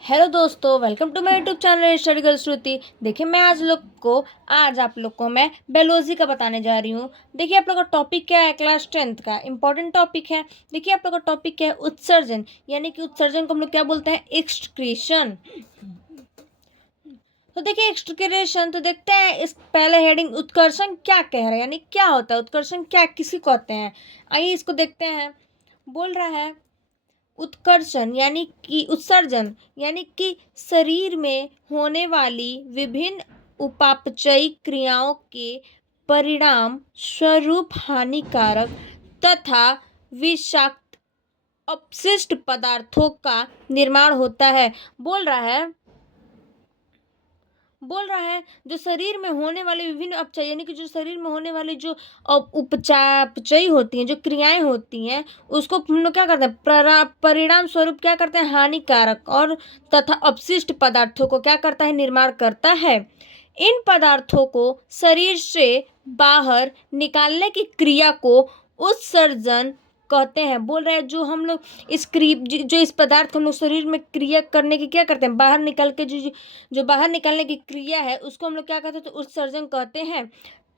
Hello दोस्तों, welcome to my YouTube channel study girl Shruti. देखिए, मैं आज आप लोग को मैं बायोलॉजी का बताने जा रही हूँ। देखिए, आप लोग का टॉपिक क्या है, क्लास 10th का इंपॉर्टेंट टॉपिक है। देखिए, आप लोग का टॉपिक क्या है, उत्सर्जन। यानी कि उत्सर्जन को हम लोग क्या बोलते हैं, एक्सक्रीशन। तो देखिए, एक्सक्रीशन तो देखते हैं। इस पहले हेडिंग उत्कर्षण क्या कह रहा है, यानी क्या होता है उत्कर्षण, क्या किसी को कहते हैं। आइए इसको देखते हैं। बोल रहा है उत्कर्षण यानी कि उत्सर्जन यानी कि शरीर में होने वाली विभिन्न उपापचयी क्रियाओं के परिणाम स्वरूप हानिकारक तथा विषाक्त अपशिष्ट पदार्थों का निर्माण होता है। बोल रहा है जो शरीर में होने वाले विभिन्न अपचय यानी कि जो शरीर में होने वाली जो उपचापचयी होती हैं, जो क्रियाएं होती हैं, उसको हम लोग क्या करते हैं, परिणाम स्वरूप क्या करते हैं, हानिकारक और तथा अपशिष्ट पदार्थों को क्या करता है, निर्माण करता है। इन पदार्थों को शरीर से बाहर निकालने की क्रिया को उत्सर्जन कहते हैं। बोल रहे हैं जो हम लोग जो इस पदार्थ को हम लोग शरीर में क्रिया करने की क्या करते हैं, बाहर निकल के जो बाहर निकलने की क्रिया है, उसको हम लोग क्या कहते हैं, तो उत्सर्जन कहते हैं।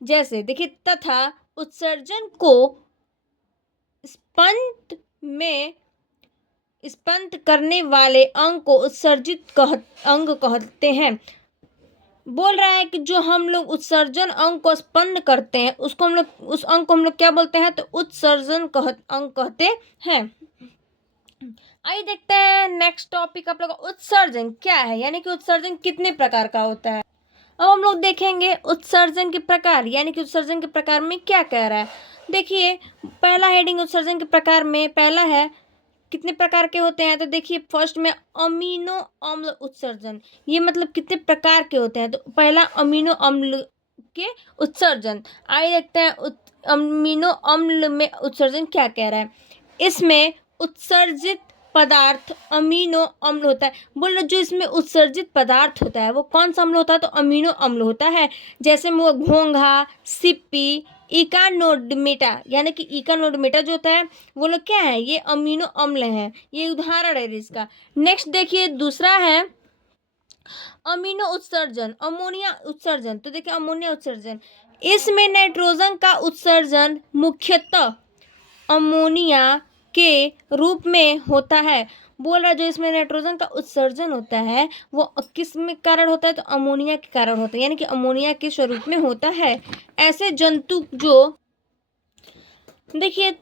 जैसे देखिए, तथा उत्सर्जन को में स्पंद करने वाले अंग को अंग कहते हैं। बोल रहा है कि जो हम लोग उत्सर्जन अंग को स्पंद करते हैं, उसको हम लोग उस अंग को हम लोग क्या बोलते हैं, तो अंग कहते हैं। आइए देखते हैं नेक्स्ट टॉपिक आप लोग उत्सर्जन क्या है, यानी कि उत्सर्जन कितने प्रकार का होता है। अब हम लोग देखेंगे उत्सर्जन के प्रकार, यानी कि उत्सर्जन के प्रकार में क्या कह रहा है। देखिए, पहला हेडिंग उत्सर्जन के प्रकार में पहला है कितने प्रकार के होते हैं। तो देखिए, फर्स्ट में अमीनो अम्ल उत्सर्जन, ये मतलब कितने प्रकार के होते हैं। तो पहला अमीनो अम्ल के उत्सर्जन। आइए देखते हैं अमीनो अम्ल में उत्सर्जन क्या कह रहा है। इसमें उत्सर्जित पदार्थ अमीनो अम्ल होता है। बोल रहे जो इसमें उत्सर्जित पदार्थ होता है वो कौन सा अम्ल होता है, तो अमीनो अम्ल होता है। जैसे वो घोंघा, सिप्पी, इकानोडर्मिटा, यानी कि इकानोडर्मिटा जो होता है वो लोग क्या है, ये अमीनो अम्ल है। ये उदाहरण है इसका। नेक्स्ट देखिए, दूसरा है अमीनो उत्सर्जन, अमोनिया उत्सर्जन। तो देखिए, अमोनिया उत्सर्जन, इसमें नाइट्रोजन का उत्सर्जन मुख्यतः अमोनिया के रूप में होता है। बोल रहा है जो इसमें नाइट्रोजन का उत्सर्जन होता है वो किस में कारण होता है, तो अमोनिया के कारण होता है, यानी कि अमोनिया के स्वरूप में होता है। ऐसे जंतु जो देखिए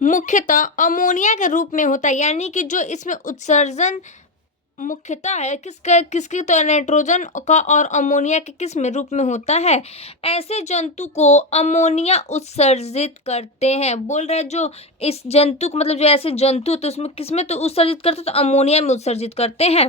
मुख्यतः अमोनिया के रूप में होता है, यानी कि जो इसमें उत्सर्जन मुख्यतः है किसकी, तो नाइट्रोजन का और अमोनिया के किस में रूप में होता है। ऐसे जंतु को अमोनिया उत्सर्जित करते हैं। बोल रहे जो इस जंतु को मतलब जो ऐसे जंतु तो उसमें किस में तो उत्सर्जित करते, तो अमोनिया में उत्सर्जित करते हैं।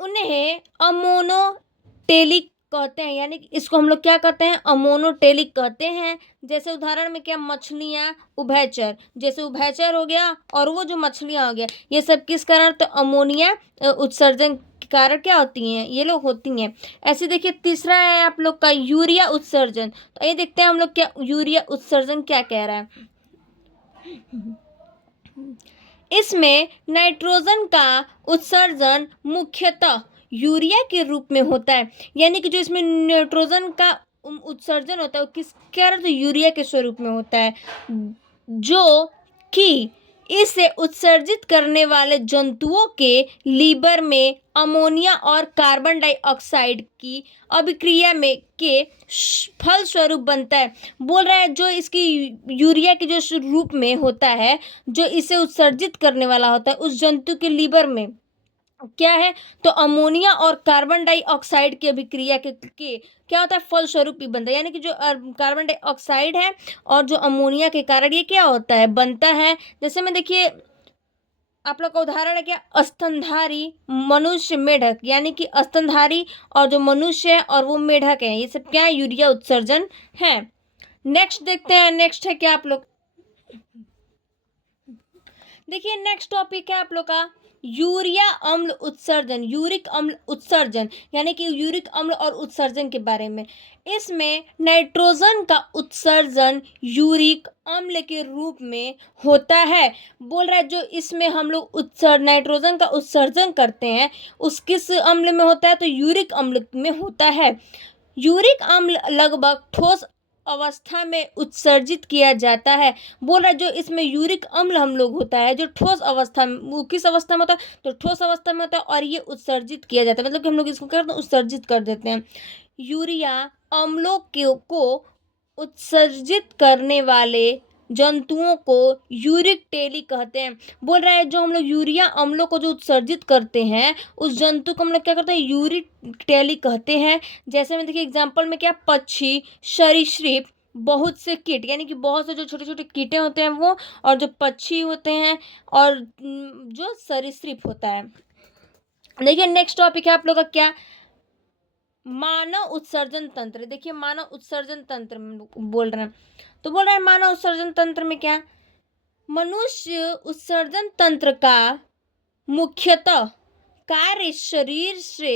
उन्हें अमोनोटेलिक कहते हैं, यानी कि इसको हम लोग क्या कहते हैं, अमोनोटेलिक कहते हैं। जैसे उदाहरण में क्या, मछलियां, उभयचर, जैसे उभयचर हो गया और वो जो मछलियां हो गया, ये सब किस कारण, तो अमोनिया उत्सर्जन के कारण क्या होती हैं, ये लोग होती हैं। ऐसे देखिए, तीसरा है आप लोग का यूरिया उत्सर्जन। तो ये देखते हैं हम लोग क्या यूरिया उत्सर्जन क्या कह रहा है। इसमें नाइट्रोजन का उत्सर्जन मुख्यतः यूरिया के रूप में होता है, यानी कि जो इसमें नाइट्रोजन का उत्सर्जन होता है वो किस कारण, तो यूरिया के स्वरूप में होता है। जो कि इसे उत्सर्जित करने वाले जंतुओं के लीवर में अमोनिया और कार्बन डाइऑक्साइड की अभिक्रिया में के फल स्वरूप बनता है। बोल रहा है जो इसकी यूरिया के जो रूप में होता है, जो इसे उत्सर्जित करने वाला होता है उस जंतु के लीवर में क्या है, तो अमोनिया और कार्बन डाइऑक्साइड की अभिक्रिया के क्या होता है, फलस्वरूप ही बनता है। यानी कि जो कार्बन डाइऑक्साइड है और जो अमोनिया के कारण ये क्या होता है, बनता है। जैसे में देखिए, आप लोग का उदाहरण है क्या, स्तनधारी मनुष्य, मेढक, यानी कि स्तनधारी और जो मनुष्य है और वो मेढक है, ये सब क्या है, यूरिया उत्सर्जन है। नेक्स्ट देखते हैं, नेक्स्ट है क्या आप लोग, देखिए नेक्स्ट टॉपिक है आप लोग का यूरिया अम्ल उत्सर्जन, यूरिक अम्ल उत्सर्जन, यानी कि यूरिक अम्ल और उत्सर्जन के बारे में। इसमें नाइट्रोजन का उत्सर्जन यूरिक अम्ल के रूप में होता है। बोल रहा है जो इसमें हम लोग नाइट्रोजन का उत्सर्जन करते हैं उस किस अम्ल में होता है, तो यूरिक अम्ल में होता है। यूरिक अम्ल लगभग ठोस अवस्था में उत्सर्जित किया जाता है। बोल रहा है जो इसमें यूरिक अम्ल हम लोग होता है जो ठोस अवस्था में, वो किस अवस्था में होता है, तो ठोस अवस्था में होता है और ये उत्सर्जित किया जाता है, मतलब कि हम लोग इसको क्या करते हैं, उत्सर्जित कर देते हैं। यूरिया अम्लों को उत्सर्जित करने वाले जंतुओं को यूरिक टेली कहते हैं। बोल रहा है जो हम लोग यूरिया अम्लों को जो उत्सर्जित करते हैं उस जंतु को हम लोग क्या करते हैं, यूरिक टेली कहते हैं। जैसे में देखिए एग्जांपल में क्या, पक्षी, सरीसृप, बहुत से कीट, यानी कि बहुत से जो छोटे छोटे कीटे होते हैं वो, और जो पक्षी होते हैं, और जो सरीसृप होता है। देखिए नेक्स्ट टॉपिक है आप लोग का क्या, मानव उत्सर्जन तंत्र। देखिए मानव उत्सर्जन तंत्र में बोल रहे हैं, तो बोल रहे हैं मानव उत्सर्जन तंत्र में क्या, मनुष्य उत्सर्जन तंत्र का मुख्यतः कार्य शरीर से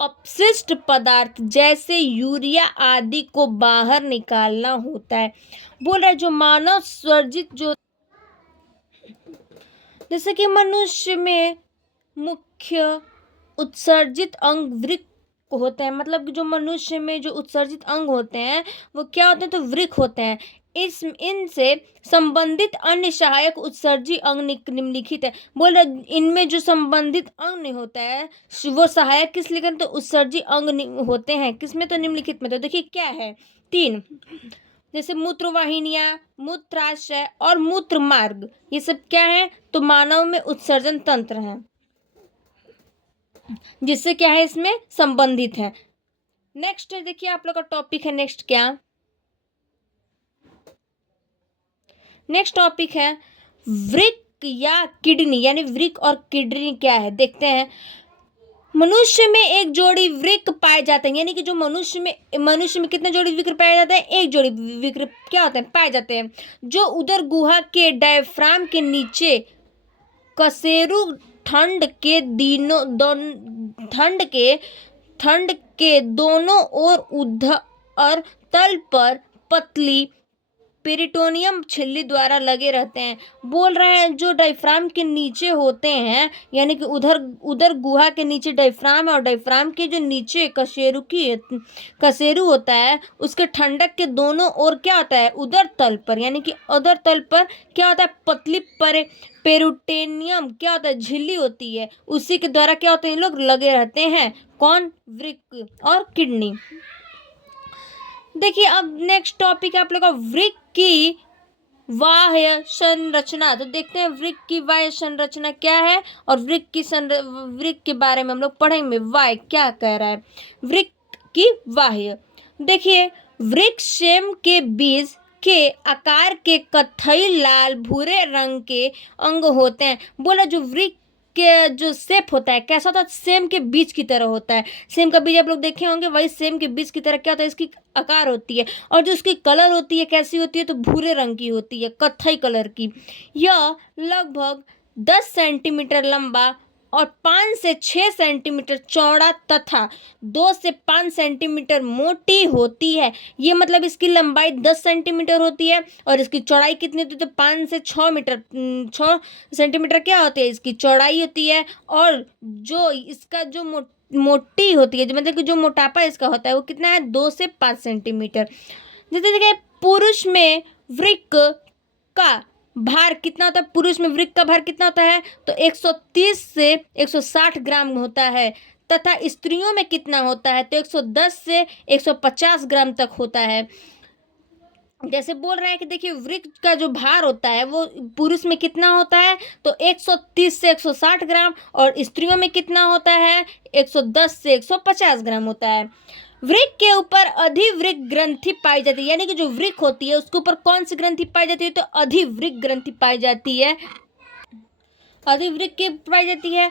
अपशिष्ट पदार्थ जैसे यूरिया आदि को बाहर निकालना होता है। बोल रहा है जो मानव सर्जित जो, जैसे कि मनुष्य में मुख्य उत्सर्जित अंग वृक्क होते हैं, मतलब जो मनुष्य में जो उत्सर्जित अंग होते हैं वो क्या होते हैं, तो वृक्क होते हैं। इनसे संबंधित अन्य सहायक उत्सर्जी अंग निम्नलिखित है। बोल रहे इनमें जो संबंधित अंग नहीं होता है वो सहायक किस लिए, तो उत्सर्जी अंग होते हैं किसमें, तो निम्नलिखित में। तो देखिए क्या है, 3, जैसे मूत्रवाहिनियां, मूत्राशय और मूत्र मार्ग, ये सब क्या है, तो मानव में उत्सर्जन तंत्र है, जिससे क्या है इसमें संबंधित है। नेक्स्ट देखिए आप लोग का टॉपिक है, नेक्स्ट क्या, नेक्स्ट टॉपिक है वृक्क या किडनी, यानी वृक्क और किडनी क्या है देखते हैं। मनुष्य में एक जोड़ी वृक्क पाए जाते हैं, यानी कि जो मनुष्य में कितने जोड़ी वृक्क पाए जाते हैं, एक जोड़ी वृक्क क्या होते हैं, पाए जाते हैं, जो उदर गुहा के डायफ्राम के नीचे कशेरु ठंड के दोनों ओर उधर तल पर पतली पेरिटोनियम झिल्ली द्वारा लगे रहते हैं। बोल रहे हैं जो डायफ्राम के नीचे होते हैं, यानी कि उधर गुहा के नीचे डायफ्राम है, और डायफ्राम के जो नीचे कशेरु होता है उसके ठंडक के दोनों ओर क्या होता है, उदर तल पर, यानी कि उदर तल पर क्या होता है, पतली पेरिटोनियम क्या होता है, झिल्ली होती है, उसी के द्वारा क्या होते हैं, लोग लगे रहते हैं। कौन, वृक्क और किडनी। देखिए अब नेक्स्ट टॉपिक है आप लोग का वृक्क की बाह्य संरचना। तो देखते हैं वृक्क की बाह्य संरचना क्या है, और वृक्क के बारे में हम लोग पढ़ेंगे। वाय क्या कह रहा है, वृक्क की बाह्य। देखिए वृक्क सेम के बीज के आकार के कत्थई लाल भूरे रंग के अंग होते हैं। बोला जो वृक्क के जो शेप होता है कैसा होता है, सेम के बीज की तरह होता है। सेम का बीज आप लोग देखे होंगे, वही सेम के बीज की तरह क्या होता है, इसकी आकार होती है, और जो उसकी कलर होती है कैसी होती है, तो भूरे रंग की होती है, कत्थई कलर की। यह लगभग 10 सेंटीमीटर लंबा और 5 से 6 सेंटीमीटर चौड़ा तथा 2 से 5 सेंटीमीटर मोटी होती है। ये मतलब इसकी लंबाई 10 सेंटीमीटर होती है और इसकी चौड़ाई कितनी होती है, तो 5 से 6 सेंटीमीटर क्या होती है, इसकी चौड़ाई होती है। और जो इसका जो मोटी होती है, जो मतलब कि जो मोटापा इसका होता है वो कितना है, 2 से 5 सेंटीमीटर। जैसे देखिए पुरुष में वृक्क का भार कितना होता है, पुरुष में वृक्क का भार कितना होता है, तो 130 से 160 ग्राम होता है, तथा स्त्रियों में कितना होता है, तो 110 से 150 ग्राम तक होता है। जैसे बोल रहे हैं कि देखिए वृक्क का जो भार होता है वो पुरुष में कितना होता है, तो 130 से 160 ग्राम, और स्त्रियों में कितना होता है, 110 से 150 ग्राम होता है। वृक्क के ऊपर अधिवृक्क ग्रंथि पाई जाती है, यानी कि जो वृक्क होती है उसके ऊपर कौन सी ग्रंथि पाई जाती है, तो अधिवृक्क ग्रंथि पाई जाती है, अधिवृक्क की पाई जाती है।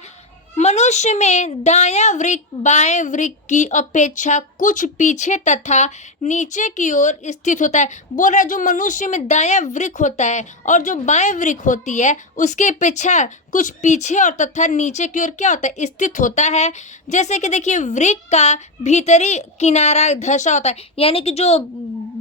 मनुष्य में दायां वृक्क बाएं वृक्क की अपेक्षा कुछ पीछे तथा नीचे की ओर स्थित होता है। बोल रहा है जो मनुष्य में दायां वृक्क होता है और जो बाएं वृक्क होती है उसके अपेक्षा कुछ पीछे और तथा नीचे की ओर क्या होता है, स्थित होता है। जैसे कि देखिए वृक्क का भीतरी किनारा धंसा होता है, यानी कि जो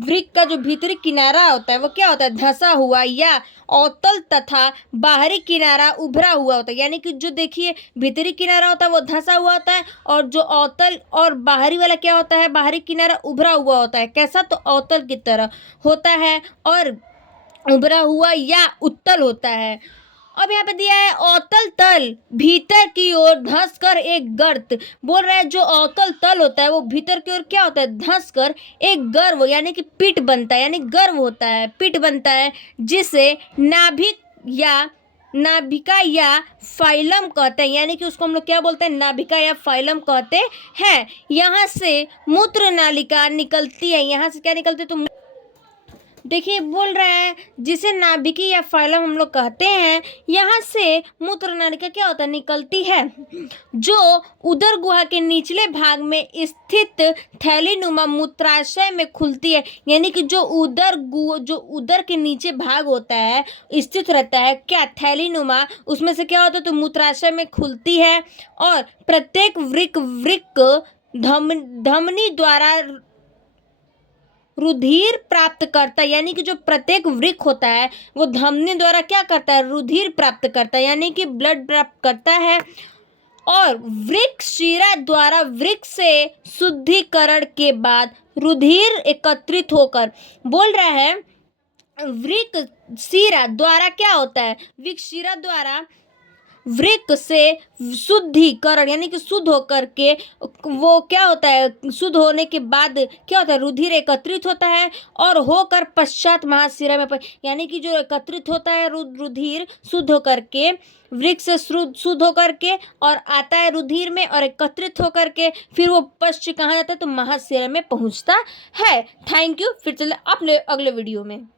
वृक्क का जो भीतरी किनारा होता है वो क्या होता है, धंसा हुआ या अवतल तथा बाहरी किनारा उभरा हुआ होता है। यानी कि जो देखिए भीतरी किनारा होता है वो धंसा हुआ होता है और जो अवतल और बाहरी वाला क्या होता है, बाहरी किनारा उभरा हुआ होता है। कैसा, तो अवतल की तरह होता है और उभरा हुआ या उत्तल होता है। अब यहाँ पे दिया है अवतल तल भीतर की ओर धंस कर एक गर्त। बोल रहा है जो अवतल तल होता है वो भीतर की ओर क्या होता है, धंस कर एक गर्व यानी कि पीठ बनता है, यानी गर्व होता है, पीठ बनता है, जिसे नाभिका या फाइलम कहते हैं। यानी कि उसको हम लोग क्या बोलते हैं, नाभिका या फाइलम कहते हैं। यहाँ से मूत्र नालिका निकलती है, यहाँ से क्या निकलती है, तो देखिए बोल रहा है जिसे नाभिकी या फाइलम हम लोग कहते हैं, यहाँ से मूत्र नालिका क्या होता है, निकलती है, जो उदर गुहा के निचले भाग में स्थित थैलीनुमा मूत्राशय में खुलती है। यानी कि जो उदर के नीचे भाग होता है, स्थित रहता है क्या, थैलीनुमा, उसमें से क्या होता है, तो मूत्राशय में खुलती है। और प्रत्येक वृक्क धमनी द्वारा रुधिर प्राप्त करता है। यानी कि जो प्रत्येक वृक्क होता है वो धमनी द्वारा क्या करता है, रुधिर प्राप्त करता है, यानी कि ब्लड प्राप्त करता है। और वृक्क शिरा द्वारा वृक्क से शुद्धिकरण के बाद रुधिर एकत्रित होकर, बोल रहा है वृक्क शिरा द्वारा क्या होता है, वृक्क शिरा द्वारा वृक्क से शुद्धिकरण यानी कि शुद्ध होकर के वो क्या होता है, शुद्ध होने के बाद क्या होता है, रुधिर एकत्रित होता है और होकर पश्चात महाशिरा में यानी कि जो एकत्रित होता है रुधिर शुद्ध होकर के वृक्क से शुद्ध होकर के और आता है रुधिर में और एकत्रित होकर के फिर वो पश्च कहाँ जाता है, तो महाशिरा में पहुंचता है। Thank you. फिर चले अपने अगले वीडियो में।